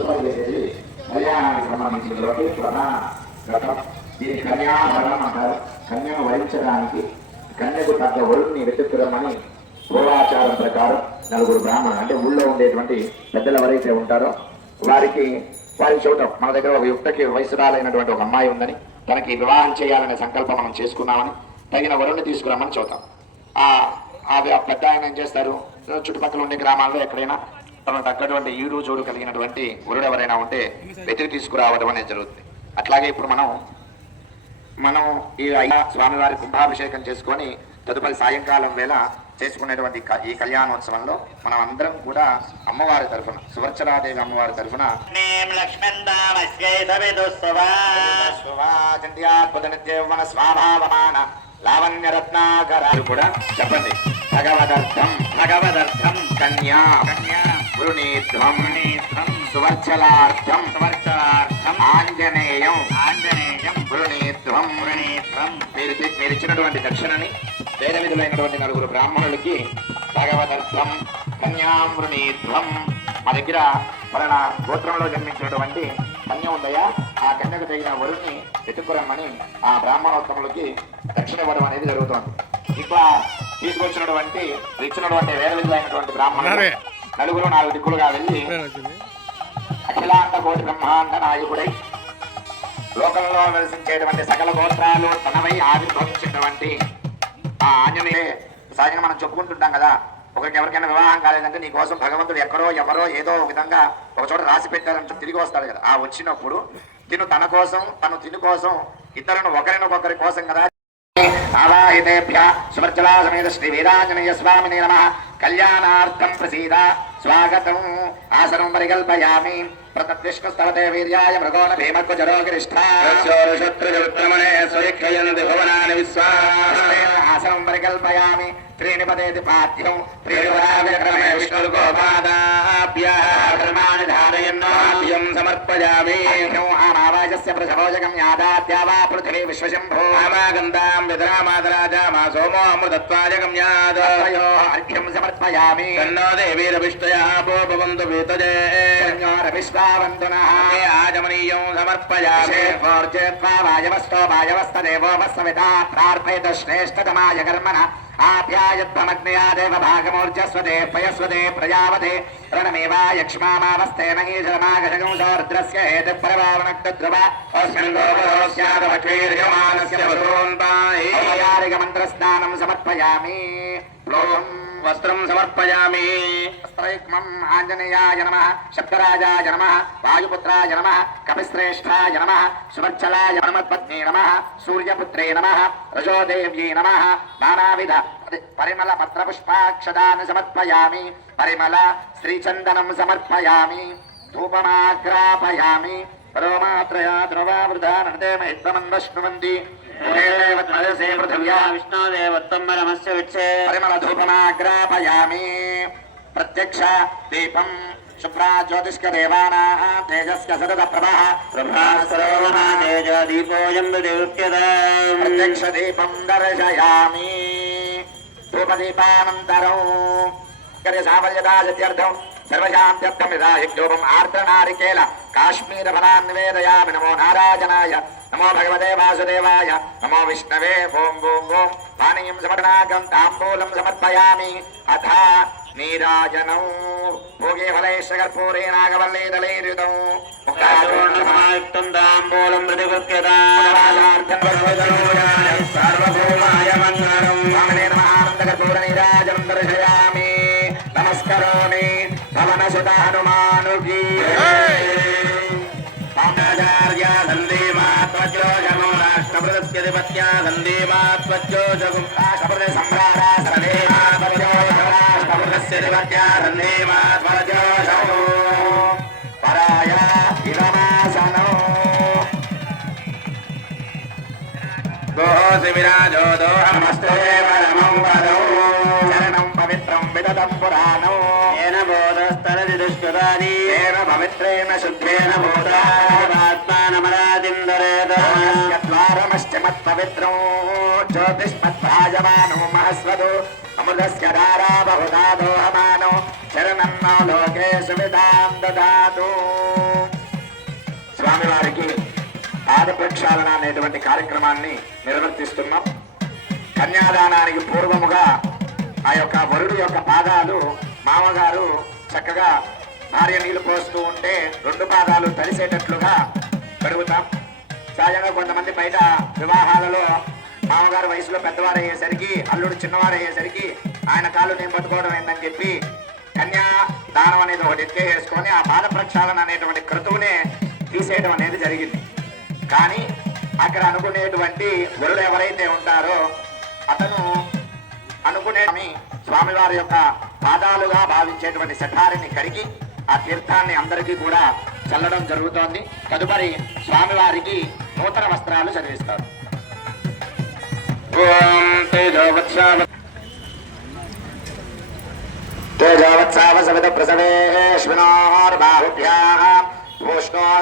తదుపరి చేసేది కళ్యాణానికి సంబంధించినటువంటి ప్రధాన రథం. దీని కన్యాభరణం అంటారు. కన్యను వరించడానికి కన్యకు తగ్గ వరుణ్ణి వెతుక్కురమ్మని పూర్వాచారం ప్రకారం నలుగురు బ్రాహ్మణులు అంటే ఊళ్ళో ఉండేటువంటి పెద్దలు ఎవరైతే ఉంటారో వారికి చూడటం, మన దగ్గర ఒక యుక్తకి వయసురాలైనటువంటి ఒక అమ్మాయి ఉందని, తనకి వివాహం చేయాలనే సంకల్పం మనం చేసుకున్నామని తగిన వరుణ్ణి తీసుకురామని చూద్దాం. ఆ పెద్ద ఆయన ఏం చేస్తారు, చుట్టుపక్కల ఉండే గ్రామాల్లో ఎక్కడైనా తనకు తగ్గటువంటి ఈడు జోడు కలిగినటువంటి వరుడు ఎవరైనా ఉంటే వెతికి తీసుకురావడం అనేది జరుగుతుంది. అట్లాగే ఇప్పుడు మనం ఈ స్వామివారి కుంభాభిషేకం చేసుకొని తదుపరి సాయంకాలం వేళ చేసుకునేటువంటి ఈ కళ్యాణోత్సవంలో మనం అందరం కూడా అమ్మవారి తరఫున, సువర్చలాదేవి అమ్మవారి తరఫున లావణ్యరత్నాకరాలు కూడా చెప్పండి. భగవదర్థం కన్యా వృణీధ్వం సువర్చలార్థం ఆంజనేయం వృణీధ్వం. మీరు ఇచ్చినటువంటి దక్షిణని వేద విధులైనటువంటి నలుగురు బ్రాహ్మణులకి భగవదర్థం కన్యాం వృణీధ్వం. మా దగ్గర మన గోత్రంలో జన్మించినటువంటి కన్య ఉందయా, ఆ కన్యకు తగిన వరుణ్ణి ఎత్తుకురమ్మని ఆ బ్రాహ్మణోత్తములకి దక్షిణ ఇవ్వడం అనేది జరుగుతుంది. ఇట్లా తీసుకొచ్చినటువంటి వేద విధులైనటువంటి బ్రాహ్మణులు నలుగురు 4 దిక్కులుగా వెళ్ళి అఖిలాండ కోటి బ్రహ్మాండ నాయకుడై లోకంలో నివసించేటువంటి సకల గోత్రాలు తనవై ఆవిర్భవించినటువంటి ఆ ఆంజనేయ. సహజంగా మనం చెప్పుకుంటుంటాం కదా, ఎవరికైనా వివాహం కాలేదంటే నీ కోసం భగవంతుడు ఎక్కడో ఎవరో ఏదో విధంగా ఒక చోట రాసి పెట్టారని తిరిగి వస్తాడు కదా. ఆ వచ్చినప్పుడు తన కోసం తిని కోసం ఇతరులను ఒకరినొకరి కోసం కదా. ఆవాహితేభ్య సువర్చలా సమేత శ్రీ వీరాంజనేయ స్వామిని నమః. కళ్యాణార్థం ప్రసీద స్వాగతం. ఆసనం పరికల్పయామి. ప్రతద్విష్ణుస్తవతే వీర్యాయ మృగోణ భీమర్గజరోగిరిష్ఠాశత్రుజవిక్రమణే స్వైక్షయంతి భువనాని విశ్వాసం పరికల్పయామి. త్రీణిపదేతి పాఠ్యం త్రీణిపదాభిక్రమే విష్ణుర్గోపాదాభ్యాన్ని ధారయన్నాభ్యం సమర్పయామి. ఆమావాజస్య ప్రసవోజకం యాదాద్యా వా పృథివీ విశ్వశంభో ఆమాగంధాం విదరామాదరాజా మా సోమో అమృతత్వాజకం యాదయో అర్ఘ్యం సమర్పయామి. తన్నో దేవీరవిష్టయా భవంతు వేతజే విశ్వావంతునః ఆజమనీయం సమర్పయామి. వాయవస్తో వాయవస్తదేవో వస్సవితా ప్రార్పయత శ్రేష్ఠతమాయ కర్మణ ఆప్యాయత్వమగ్నయా దేవ భాగమూర్జస్వతే పయస్వతే ప్రజావతే రణమేవా యక్ష్మామావస్థేన ఈశరమాగశగం సోర్ద్రస్య హేతు పరవావనక్తద్రువ అస్మిన్గోపరోస్యాదవక్షీర్యమానస్య వసోన్పాహి మంత్రస్నానం సమర్పయామి. వస్త్రం సమర్పయామి. వస్త్రైక్మం ఆంజనేయాయ నమః. శబ్దరాజాయ నమః. వాయుపుత్రాయ నమః. కపిశ్రేష్ఠాయ నమః. సువర్చలాయ నమః. నమః. సూర్యపుత్రే నమః. రజోదేవ్యై నమః. నానావిధ పరిమళ పత్రపుష్పాక్షదాన్ని సమర్పయామి. పరిమళ శ్రీచందనం సమర్పయామి. ధూపమాగ్రాపయామి. పరోమాత్రయా ద్రవావృధానతే మహిత్వమన్వశ్నువంతి పరిమళధూపమాగ్రాపయామి. ప్రత్యక్ష దీపం శుభ్రా జ్యోతిష్క దేవానాః తేజస్క సతత ప్రభః ప్రత్యక్ష దీపం దర్శయామి. ధూపదీపానంతరం సాఫల్యదార్థం సర్వశాంత్యర్థం యథాహిగ్ధూపం ఆర్ద్రనారికేల కాశ్మీర ఫలాన్ నివేదయామి. నమో నారాయణాయ నమో భగవతే వాసుదేవాయ నమో విష్ణవే. ఓం ఓం ఓం. పానీయం సమర్పణాకం తాంబూలం సమర్పయామి. అథ నీరాజనం భోగే ఫలైశ్చకర్పూరే నాగవల్లేదలైర్యుతం ముక్తాచూర్ణసమాయుక్తం తాంబూలం సార్వభౌమాయ మంగళం. స్వామినే నమః. ఆనందకర్పూర నీరాజనం దర్శయామి. నమస్కరోమి. పవనసుత హనుమానుకి ఆచార్య సందేమాత్మజోజగం రాష్ట్రప్రదత్యధిపత్యా సందేమాత్మజోజగం రాష్ట్రప్రద సంభ్రారా సర్వేమాత్మజోజగరాష్ట్రప్రదత్యధిపత్యా సందేమాత్మజోజగం పరాయ ఇదమాసనో దోహసి విరాజో దోహమస్తే పరమం పదో చరణం పవిత్రం విదతం పురాణం ఏన బోధస్తరది దుష్కృతాని ఏన పవిత్రేణ శుద్ధేన బోధాత్మానమరాదిందరేద్వారమశ్చమత్పవిత్రం జ్యోతిష్మద్భాజమానో మహస్వదో అమృతస్య ధారా బహుధా దోహమానో శరణం నో లోకే సువిధాం దదాతు. పాద ప్రక్షాళన అనేటువంటి కార్యక్రమాన్ని నిర్వర్తిస్తున్నాం. కన్యాదానానికి పూర్వముగా ఆ యొక్క వరుడు యొక్క పాదాలు మామగారు చక్కగా భార్య నీళ్లు పోస్తూ ఉంటే 2 పాదాలు తడిసేటట్లుగా కడుగుతాం. సహజంగా కొంతమంది బయట వివాహాలలో మామగారు వయసులో పెద్దవారు అయ్యేసరికి అల్లుడు చిన్నవారు అయ్యేసరికి ఆయన కాళ్ళు నేను పట్టుకోవడం ఏంటని చెప్పి కన్యా దానం అనేది ఒకటి ఎత్తేసుకొని ఆ పాద ప్రక్షాళన అనేటువంటి క్రతువునే తీసేయడం అనేది జరిగింది. కానీ అక్కడ అనుకునేటువంటి వరుడు ఎవరైతే ఉంటారో అతను అనుకునే స్వామివారి యొక్క పాదాలుగా భావించేటువంటి శఠారిని కడిగి ఆ తీర్థాన్ని అందరికీ కూడా చల్లడం జరుగుతోంది. తదుపరి స్వామివారికి నూతన వస్త్రాలు చదివిస్తారు. తేజోవత్సావ సవిత ప్రసవేష్వినోర్బాహుభ్యాః ఉష్ణోస్తాభ్యాం.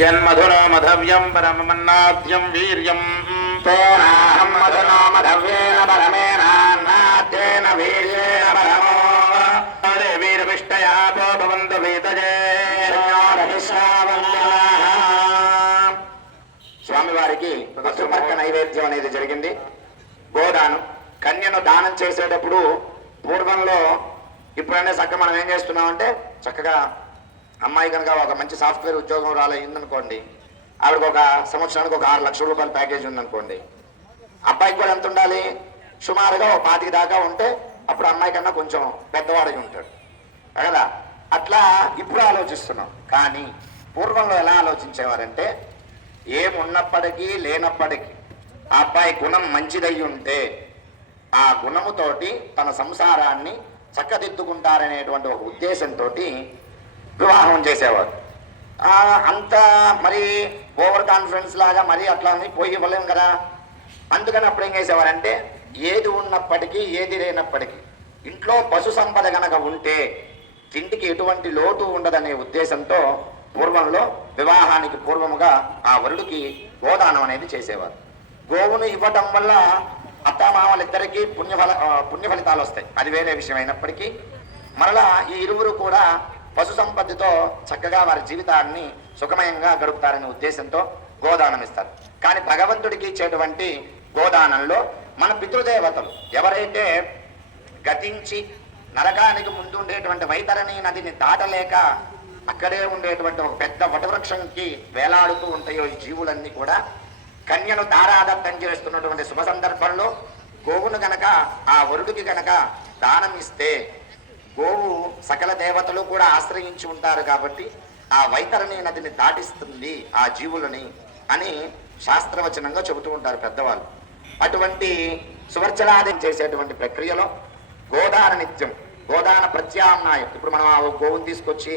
యన్మధునో మధవ్యం పరమమన్నాద్యం వీర్యం తోనాహం మధునో మధవ్యేన పరమేనాన్నాద్యేన వీర్యేణ పరమో వీరవిష్టయాపో భవంతు వేదజే. స్వామివారికి పశుమర్క నైవేద్యం అనేది జరిగింది. గోదానం కన్యను దానం చేసేటప్పుడు పూర్వంలో ఇప్పుడనే చక్కగా మనం ఏం చేస్తున్నామంటే చక్కగా అమ్మాయి కనుక ఒక మంచి సాఫ్ట్వేర్ ఉద్యోగం రాలేదనుకోండి, ఆవిడకి ఒక సంవత్సరానికి ఒక 6 లక్షల రూపాయల ప్యాకేజ్ ఉందనుకోండి, అబ్బాయికి కూడా ఎంత ఉండాలి? సుమారుగా 25 దాకా ఉంటే అప్పుడు అమ్మాయి కన్నా కొంచెం పెద్దవాడికి ఉంటాడు కదా. అట్లా ఇప్పుడు ఆలోచిస్తున్నాం. కానీ పూర్వంలో ఎలా ఆలోచించేవారంటే ఏమున్నప్పటికీ లేనప్పటికీ ఆ అబ్బాయి గుణం మంచిదయ్యి ఉంటే ఆ గుణముతోటి తన సంసారాన్ని చక్కదిద్దుకుంటారనేటువంటి ఒక ఉద్దేశంతో వివాహం చేసేవారు. అంత మరి ఓవర్ కాన్ఫిడెన్స్ లాగా మరి అట్లా పోయి ఇవ్వలేము కదా. అందుకని అప్పుడు ఏం చేసేవారంటే ఏది ఉన్నప్పటికీ ఏది లేనప్పటికీ ఇంట్లో పశు సంపద గనక ఉంటే తిండికి ఎటువంటి లోటు ఉండదనే ఉద్దేశంతో పూర్వంలో వివాహానికి పూర్వముగా ఆ వరుడికి గోదానం అనేది చేసేవారు. గోవును ఇవ్వటం వల్ల అత్తామామలిద్దరికీ పుణ్య ఫలితాలు వస్తాయి, అది వేరే విషయం అయినప్పటికీ మరలా ఈ ఇరువురు కూడా పశు సంపత్తితో చక్కగా వారి జీవితాన్ని సుఖమయంగా గడుపుతారనే ఉద్దేశంతో గోదానం ఇస్తారు. కానీ భగవంతుడికి ఇచ్చేటువంటి గోదానంలో మన పితృదేవతలు ఎవరైతే గతించి నరకానికి ముందు ఉండేటువంటి వైతరణి నదిని దాటలేక అక్కడే ఉండేటువంటి ఒక పెద్ద వటవృక్షంకి వేలాడుతూ ఉంటాయో ఈ జీవులన్నీ కూడా కన్యను దారాదత్తం చేస్తున్నటువంటి శుభ సందర్భంలో గోవును గనక ఆ వరుడికి గనక దానం ఇస్తే గోవు సకల దేవతలు కూడా ఆశ్రయించి ఉంటారు కాబట్టి ఆ వైతరణి నదిని దాటిస్తుంది ఆ జీవులని అని శాస్త్రవచనంగా చెబుతూ ఉంటారు పెద్దవాళ్ళు. అటువంటి సువర్చనాదం చేసేటువంటి ప్రక్రియలో గోదాన నిత్యం, గోదాన ప్రత్యామ్నాయం. ఇప్పుడు మనం ఆ గోవుని తీసుకొచ్చి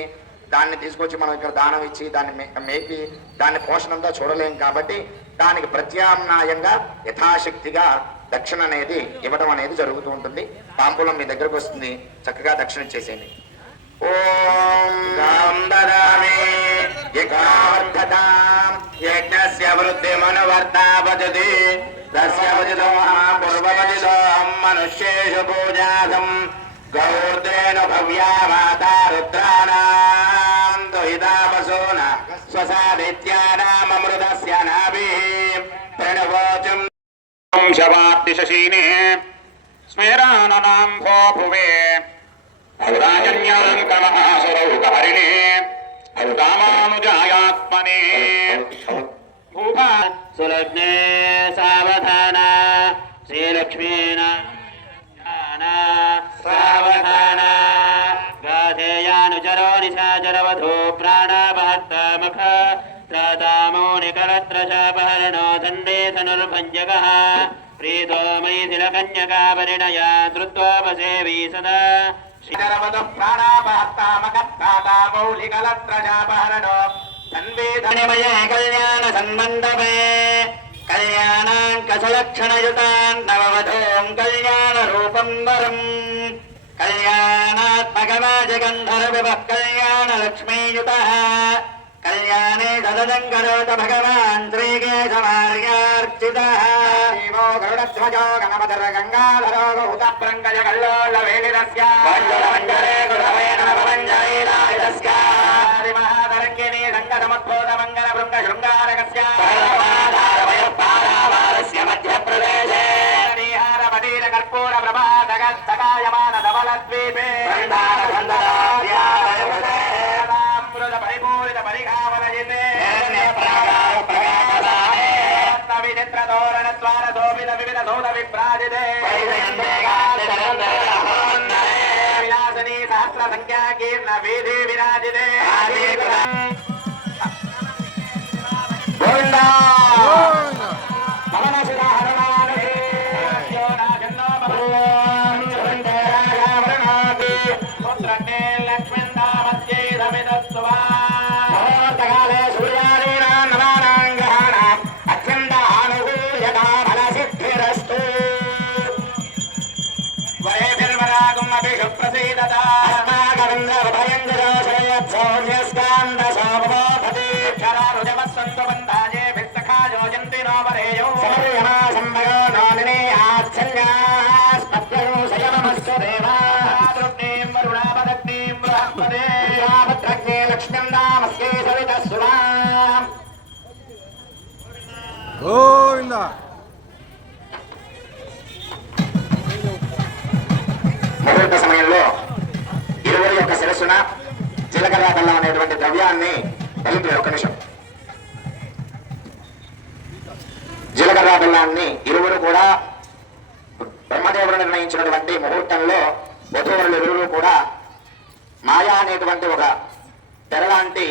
మనం ఇక్కడ దానం ఇచ్చి దాన్ని మేపి దాన్ని పోషణంగా చూడలేం కాబట్టి దానికి ప్రత్యామ్నాయంగా యథాశక్తిగా దక్షిణ అనేది ఇవ్వడం అనేది జరుగుతూ ఉంటుంది. తాంబూలం మీ దగ్గరకు వస్తుంది, చక్కగా దక్షిణ ఇచ్చేసేయండి. ఓం గాం దదామి యజ్ఞావర్ధతాం యజ్ఞస్య వృద్ధిమనువర్ధపతి తస్య వదితో పూర్వవదితో మనుష్యేషు పూజాసం గౌర్దేన భవ్యా మాతా రుద్రాణాం దుహితా వసూన స్వసాదిత్యానామృతస్య నాభిః ప్రణవోచం శవాబ్దిశీనే స్మేరాననాం భో భువే హరిణే రామానుజాయాత్మనే భూభా సులగ్నే సావధాన శ్రీలక్ష్మీన సావధాన గాధేయానుచరో నిశాచరవధూ ప్రాణాపహర్తామఖ త్రాతామౌనికలత్రశాపహరణో దండే ధనుర్భంజకః ప్రీతో మైథిలకన్యకా పరిణయా ధృత్వోపసేవీ సదా శ్రీధరవధ ప్రాణాపహర్తామఖ త్రాతామౌలికలత్రశాపహరణో తన్వేధనిమయ కళ్యాణ సన్మండపే కళ్యాణాంకసలక్షణయుతాన్ నవవధూం కళ్యాణ రూపం వరం కళ్యాణాత్మకమాజగంధర్విభః కళ్యాణ లక్ష్మీయుతః కళ్యాణే సదదం కరోత భగవాన్ శ్రీకేశమార్యార్చితః దేవో గరుడధ్వజో గణపతిర్ గంగాధరో గౌత ప్రంగజ కల్లోల వేణిరస్య మండలే గురవేణ నవమంజరీరాజస్య మహాతరంగిణీ సంగతమద్భూత మంగళ బృంగ శృంగారకస్య పారావారస్య మధ్యప్రదేశే నీహారపటీర కర్పూర ప్రభాతగస్తకాయమాన ధవలద్వీపే అమృత పరిపూరిత పరిఘావనజితే విచిత్రతోరణ ద్వార శోభిత వివిధ సౌధ విభ్రాజితే విలాసనీ సహస్ర సంఖ్యాకీర్ణ వీధి విరాజితే గోవిందా కాలే సూర్యాదీనా నవానాంగహాణ అత్యంత ఆనుకూల్యతా ఫల సిద్ధిరస్తు వరేభిర్వరాగమభిషు ప్రసీదత అస్మాకవింద్రభయంజరోషయత్సౌర్యస్కాంత సోపతి క్షరారుజవస్సంతు బంధాజే భిత్తఖాయోజంతి నోపరేయో సమర్యమా సంభయో నోమినే ఆత్సల్యాస్పత్యో శయనమస్తు దేవా దృష్ణీం వరుణాపదగ్నీం బృహస్పదే భద్రగ్నే లక్ష్మ్యం నామస్యే సవితస్సునా గోవింద ముహూర్త సమయంలో ఇరువురి యొక్క శిరస్సున జీలకర్ర బెల్లం అనేటువంటి ద్రవ్యాన్ని కలిపి ఒక నిమిషం జీలకర్ర బెల్లాన్ని ఇరువురు కూడా బ్రహ్మదేవుడు నిర్ణయించినటువంటి ముహూర్తంలో వధూవరులు ఇరువురు కూడా మాయా అనేటువంటి ఒక తెర లాంటి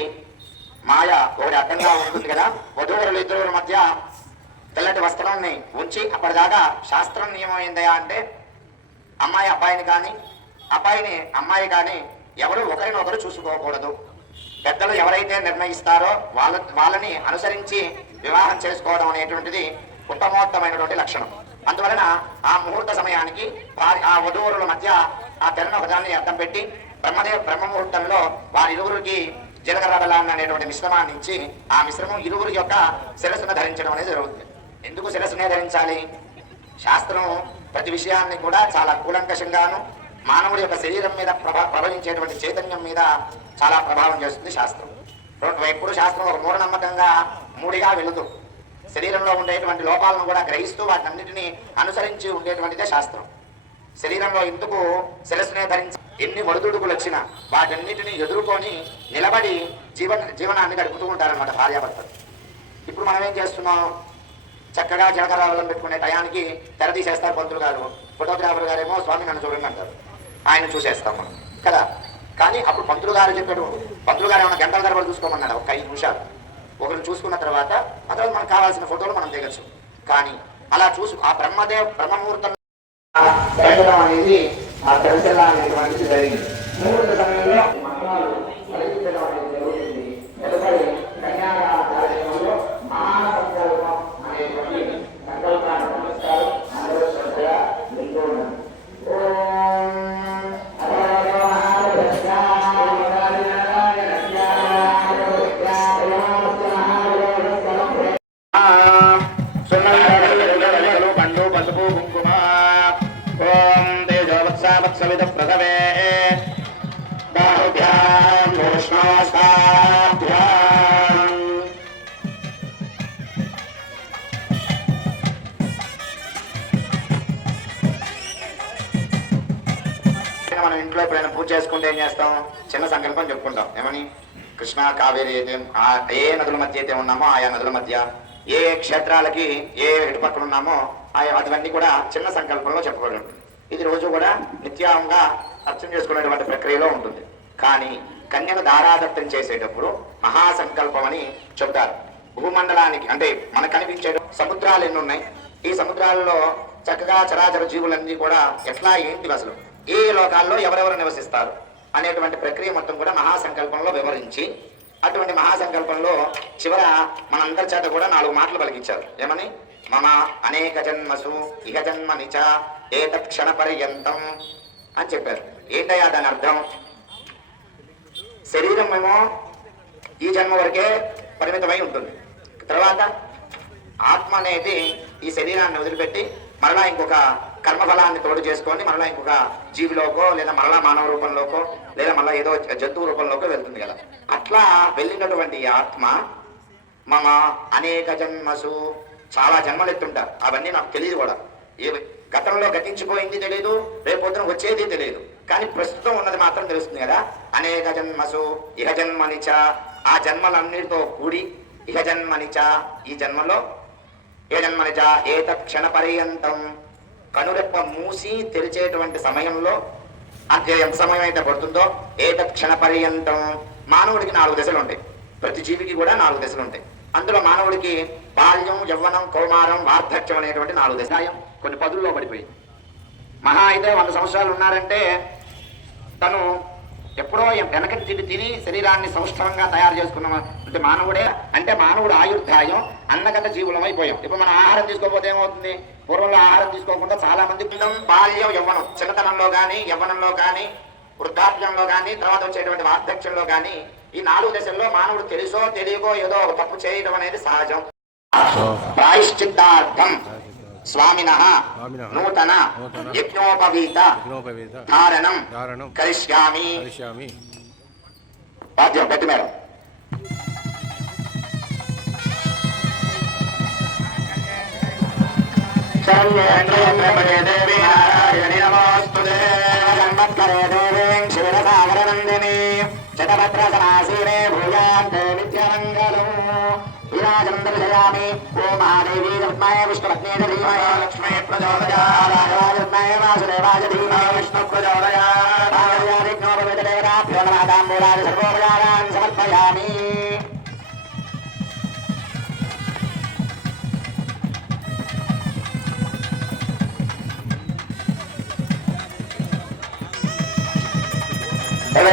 మాయ ఒకటి అడ్డంగా ఉంటుంది కదా, వధూవరులు ఇద్దరు మధ్య తెల్లటి వస్త్రాన్ని ఉంచి అప్పటిదాకా శాస్త్రం నియమం ఏందయా అంటే అమ్మాయి అబ్బాయిని కానీ అబ్బాయిని అమ్మాయి కానీ ఎవరు ఒకరినొకరు చూసుకోకూడదు. పెద్దలు ఎవరైతే నిర్ణయిస్తారో వాళ్ళని అనుసరించి వివాహం చేసుకోవడం అనేటువంటిది ఉత్తమోత్తమైనటువంటి లక్షణం. అందువలన ఆ ముహూర్త సమయానికి ఆ వధూవరుల మధ్య ఆ తెరను ఒకదాన్ని అర్థం పెట్టి బ్రహ్మ ముహూర్తంలో వారిరువురికి జీలకర్ర బెల్లాన్ని అనేటువంటి మిశ్రమాన్ని ఇచ్చి ఆ మిశ్రమం ఇరువురి యొక్క శిరస్సును ధరించడం అనేది జరుగుతుంది. ఎందుకు శిరస్సునే ధరించాలి? శాస్త్రం ప్రతి విషయాన్ని కూడా చాలా కూలంకషంగాను మానవుడి యొక్క శరీరం మీద ప్రవహించేటువంటి చైతన్యం మీద చాలా ప్రభావం చేస్తుంది శాస్త్రం. ఎప్పుడు శాస్త్రం ఒక మూఢనమ్మకంగా మూడిగా వెళుతూ శరీరంలో ఉండేటువంటి లోపాలను కూడా గ్రహిస్తూ వాటినన్నిటినీ అనుసరించి ఉండేటువంటిదే శాస్త్రం. శరీరంలో ఎందుకు శిరస్సునే ధరించి ఎన్ని ఒడిదుడుకులు వచ్చినా వాటన్నిటిని ఎదుర్కొని నిలబడి జీవనాన్ని గడుపుతూ ఉంటారనమాట భార్యాభర్తలు. ఇప్పుడు మనం ఏం చేస్తున్నాం? చక్కగా జీలకర్ర బెల్లం పెట్టుకునే టయానికి తెర తీసేస్తారు పంతులు గారు, ఫోటోగ్రాఫర్ గారేమో స్వామి నన్ను చూడండి అంటారు, ఆయన చూసేస్తాం మనం కదా. కానీ అప్పుడు పంతులు గారు చెప్పాడు, పంతులు గారు ఏమైనా గంటల తరబడి చూసుకోమన్నాడు, ఒక 5 నిమిషాలు ఒకరిని చూసుకున్న తర్వాత మనకు కావాల్సిన ఫోటోలు మనం దిగచ్చు. కానీ అలా ఆ బ్రహ్మముహూర్తం అనేది ఆ తెరసెల్లా అనేటువంటిది జరిగింది. ముహూర్త సమయంలో మంత్రాలు పలికించడం అనేది జరుగుతుంది. తదుపరి కన్యాదాన కార్యక్రమంలో మహాసంకల్పం అనేటువంటి సంకల్పాన్ని గమనిస్తారు. అందరూ శ్రద్ధగా వింటూ ఉన్నారు. పండు పసుపు కుంకుమ ఓం తేజోవత్సవిత ప్రసవే బాహుభ్యాం మనం ఇంట్లో ఎప్పుడైనా పూజ చేసుకుంటే ఏం చేస్తాం? చిన్న సంకల్పం చెప్పుకుంటాం. ఏమని? కృష్ణ కావేరి ఏ నదుల మధ్య అయితే ఉన్నామో ఆయా నదుల మధ్య ఏ క్షేత్రాలకి ఏ ఇటుపక్కలు ఉన్నామో అటువన్నీ కూడా చిన్న సంకల్పంలో చెప్పబడి ఉంటుంది. ఇది రోజు కూడా నిత్యంగా అర్చన చేసుకునేటువంటి ప్రక్రియలో ఉంటుంది. కానీ కన్యను దారాదత్తం చేసేటప్పుడు మహాసంకల్పం అని చెప్తారు. భూమండలానికి అంటే మనకు కనిపించే సముద్రాలు ఎన్ని ఉన్నాయి, ఈ సముద్రాలలో చక్కగా చరాచర జీవులన్నీ కూడా ఎట్లా ఏంటి అసలు ఏ లోకాల్లో ఎవరెవరు నివసిస్తారు అనేటువంటి ప్రక్రియ మొత్తం కూడా మహాసంకల్పంలో వివరించి అటువంటి మహాసంకల్పంలో చివర మనందరి చేత కూడా 4 మాటలు పలికించారు. ఏమని? మమ అనేక జన్మసు ఇహ జన్మ నిచ ఏతత్ క్షణ పర్యంతం అని చెప్పారు. ఏంటయ్యా దాని అర్థం? శరీరం ఏమో ఈ జన్మ వరకే పరిమితమై ఉంటుంది. తర్వాత ఆత్మ అనేది ఈ శరీరాన్ని వదిలిపెట్టి మరలా ఇంకొక కర్మఫలాన్ని తోడు చేసుకొని మరలా ఇంకొక జీవిలోకో లేదా మరలా మానవ రూపంలోకో లేదా మళ్ళీ ఏదో జంతువు రూపంలోకో వెళ్తుంది కదా. అట్లా వెళ్ళినటువంటి ఈ ఆత్మ మమ అనేక జన్మసు, చాలా జన్మలు ఎత్తుంటారు. అవన్నీ నాకు తెలియదు కూడా. గతంలో గతించిపోయింది తెలియదు, రేపొద్దున వచ్చేది తెలియదు, కానీ ప్రస్తుతం ఉన్నది మాత్రం తెలుస్తుంది కదా. అనేక జన్మసు ఇహ జన్మనిచ, ఆ జన్మలన్నిటితో కూడి ఇహ జన్మనిచ, ఈ జన్మలో ఏ జన్మనిచ ఏతత్ క్షణ పర్యంతం, కనురెప్ప మూసి తెరిచేటువంటి సమయంలో అది ఎంత సమయం అయితే పడుతుందో ఏతత్ క్షణ పర్యంతం. మానవుడికి 4 దశలు ఉంటాయి, ప్రతి జీవికి కూడా 4 దశలు ఉంటాయి. అందులో మానవుడికి బాల్యం, యవ్వనం, కౌమారం, వార్ధక్యం అనేటువంటి 4 దశాయం కొన్ని పదుల్లో పడిపోయి. మహా అయితే 100 సంవత్సరాలు ఉన్నారంటే తను ఎప్పుడో వెనకటి తిని శరీరాన్ని సౌష్ఠవంగా తయారు చేసుకున్నాం అంటే మానవుడే. అంటే మానవుడు ఆయుర్దాయం, అన్నగత జీవులం అయిపోయాం. ఇప్పుడు మనం ఆహారం తీసుకోకపోతే ఏమవుతుంది? పూర్వంలో ఆహారం తీసుకోకుండా చాలా మంది బాల్యం, యవ్వనం, చిన్నతనంలో కానీ యవ్వనంలో కానీ వృద్ధాప్యంలో కానీ తర్వాత వచ్చేటువంటి వార్ధక్యంలో కానీ ఈ 4 దశల్లో మానవుడు తెలుసో తెలియకో ఏదో ఒక తప్పు చేయడం అనేది సహజం. ప్రాయశ్చిత్తార్థం స్వామినః నూతన యజ్ఞోపవీత ధారణం కరిష్యామి. పాద్యం పెట్టి మేడం. దేవి నారాయణి నమోస్తుతే జన్మత్కరే దేవీం క్షీరసాగరనందిని శతభద్రసనాసీనే భూయాంతే నిత్యమంగళం. విరాజం దర్శయామి. ఓం మహాదేవీ విద్మహే విష్ణుపత్నే ధీమహి లక్ష్మీ ప్రచోదయాత్. విద్మహే వాసుదేవాయ ధీమహి విష్ణు ప్రచోదయాత్. విఘ్నోపవేతదేవతాభ్యో నమః. తాంబూలాది సర్వోపచారాన్ సమర్పయామి.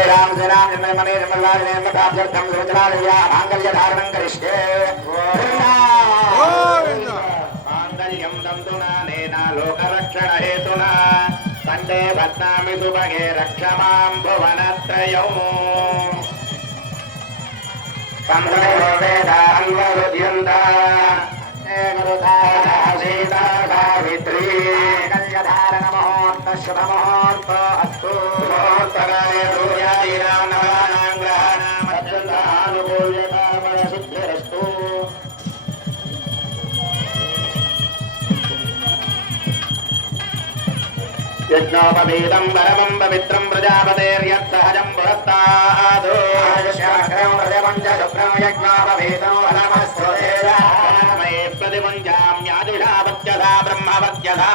రామ శ్రీరామ నిర్మలమణి నిర్మలాదినే మతాభ్యర్థం సుచలాలయ మాంగళ్యధారణం కరిష్యే. మాంగళ్యం తంతునా నేన లోకరక్షణ హేతునా కండే బధ్నామి సుభగే రక్షమాం భువనత్రయం. సంభవో వేదాంగరుద్యంత సీతా సావిత్రీ. మాంగళ్యధారణ ముహూర్త శుభ ముహూర్త అస్తు. ముహూర్తకాలే సూర్యాదీనాం నవానాం గ్రహాణాం అత్యంత ఆనుకూల్యతామయ సిద్ధిరస్తు. యజ్ఞోపవీతం పరమం పవిత్రం ప్రజాపతేర్యత్ సహజం పురస్తాద్. ఆయుష్యాగ్రం ప్రతిపంచ శుక్రం యజ్ఞోపవీతం ఫలమస్వదేమయే ప్రతిపంచామ్యాజుషాపత్యథా బ్రహ్మపత్యథా.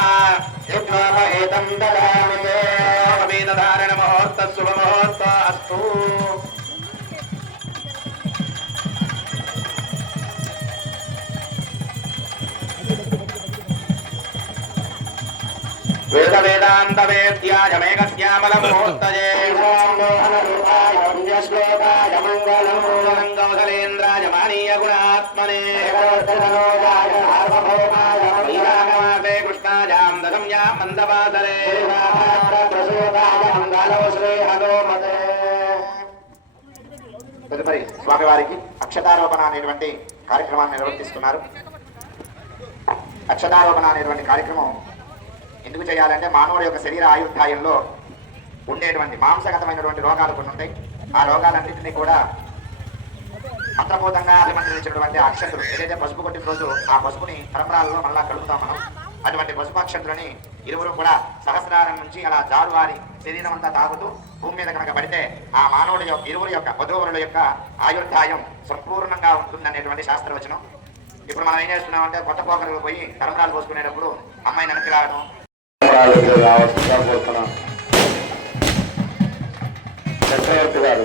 యజ్ఞోపవీతం దదామి తే. ఉపవీతధారణ ముహూర్త శుభ ముహూర్త అస్తు. వేద వేదాంత వేద్యాయ మేఘశ్యామల ముహూర్తయే. కౌసలేంద్రాయ మానీయ గుణాత్మనే. కృష్ణాయాం దశమ్యాం మందపాదరే. తదుపరి స్వామివారికి అక్షతారోపణ అనేటువంటి కార్యక్రమాన్ని నిర్వర్తిస్తున్నారు. అక్షతారోపణ అనేటువంటి కార్యక్రమం ఎందుకు చేయాలంటే మానవుడి యొక్క శరీర ఆయుర్దాయంలో ఉండేటువంటి మాంసగతమైనటువంటి రోగాలు కొన్ని ఉంటాయి. ఆ రోగాలన్నింటినీ కూడా మంత్రబోధంగా అభిమంత్రించినటువంటి అక్షతులు ఏదైతే పసుపు కొట్టిన రోజు ఆ పసుపుని తరంబరాలలో మళ్ళా కలుపుతాం మనం. అటువంటి పసుపు అక్షతులని ఇరువురు కూడా సహస్రారం నుంచి అలా జారువారి శరీరం అంతా తాగుతూ భూమి మీద కనుక పడితే ఆ మానవుడి యొక్క ఇరువురు యొక్క వధూవరుల యొక్క ఆయుర్దాయం సంపూర్ణంగా ఉంటుందనేటువంటి శాస్త్రవచనం. ఇప్పుడు మనం ఏం చేస్తున్నామంటే కొత్త పోకరులు పోయి తరంబరాలు పోసుకునేటప్పుడు అమ్మాయి వెనక్కి రావడం చక్రవర్తి గారు